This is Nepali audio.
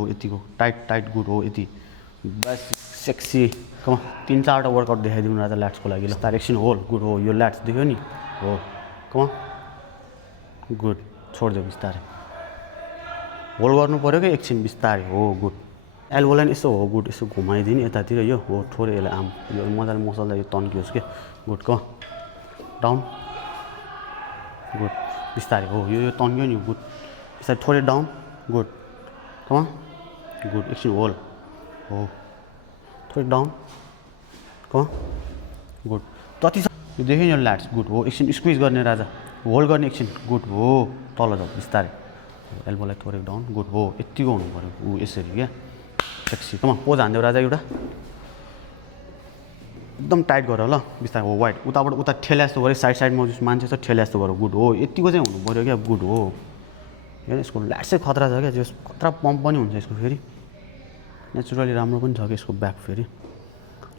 हो यतिको टाइट टाइट गुड हो यति बस सेक्सी कम 3-4वटा वर्कआउट देखाइदिउँ राजा ल्याट्सको लागि ल तार एकछिन होल गुड हो यो ल्याट्स देख्यो नि हो कम गुड छोडिदियो बिस्तारै होल गर्नु पऱ्यो कि एकछिन बिस्तारै हो गुड एल्बोलाई यसो हो गुड यसो घुमाइदिने यतातिर यो हो थोरै यसलाई आम यो मजाले मसल्दा यो तन्कियोस् के गुड कम डाउन गुड बिस्तारै हो यो तन्क्यो नि गुड बिस्तारै थोरै डाउन गुड कम गुड एकछिन होल हो थोरै डाउन कम गुड जति यो देख्यो नि ल्याट्स गुड हो एकछिन स्क्विज गर्ने राजा होल्ड गर्ने एकछिन गुड हो तल जाऊ बिस्तारै एल्बोलाई थोरै डाउन गुड हो यत्तिको हुनु पऱ्यो ऊ यसरी क्या सेक्सी कम पोज हान्दियो राजा एउटा एकदम टाइट गर ल बिस्तारै हो वाइट उताबाट उता ठेला जस्तो गऱ्यो साइड साइडमा मान्छे छ ठेला जस्तो गर गुड हो यत्तिको चाहिँ हुनु पऱ्यो क्या गुड हो हेर यसको ल्याट्स चाहिँ खतरा छ क्या खतरा पम्प पनि हुन्छ यसको फेरि नेचुरली राम्रो पनि छ कि यसको ब्याक फेरि